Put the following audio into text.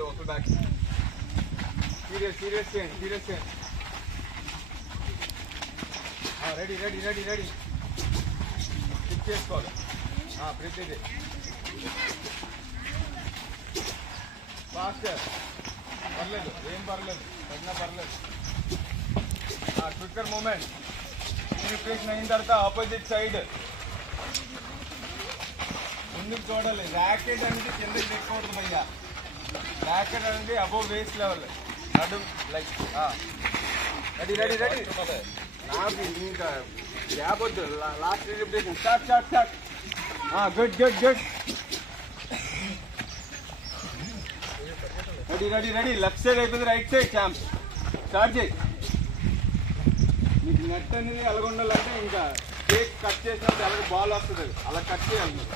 చేసుకోవాలి ఒక back. Serious చేయండి. రెడీ ఫిక్స్ చేసుకోవాలి. ప్రతిదీ ఫాస్ట్, పర్లేదు, ఏం పర్లేదు, పడినా పర్లేదు. Quicker moment. ప్రిపరేషన్ అయిన తర్వాత ఆపోజిట్ సైడ్ ముందుకు చూడాలి. ర్యాకెట్ అనేది కిందకి తెక్కకూడదు భయ్యా. ర్యాకెట్ అనేది అబోవ్ వేస్ట్ లెవెల్. నడు లైక్ రెడీ నాకు ఇంకా గ్యాప్ వద్దు. లాస్ట్ రిపరేషన్ start. Good ready. Left side అయిపోయింది, రైట్ సైడ్ ఛాంప్. స్టార్ట్ చేయి. మీకు నెట్ అనేది ఎలాగ ఉండాలంటే ఇంకా కేక్ కట్ చేసినప్పుడు ఎలాగ బాల్ వస్తుంది, అలా కట్ చేయాలి మీరు.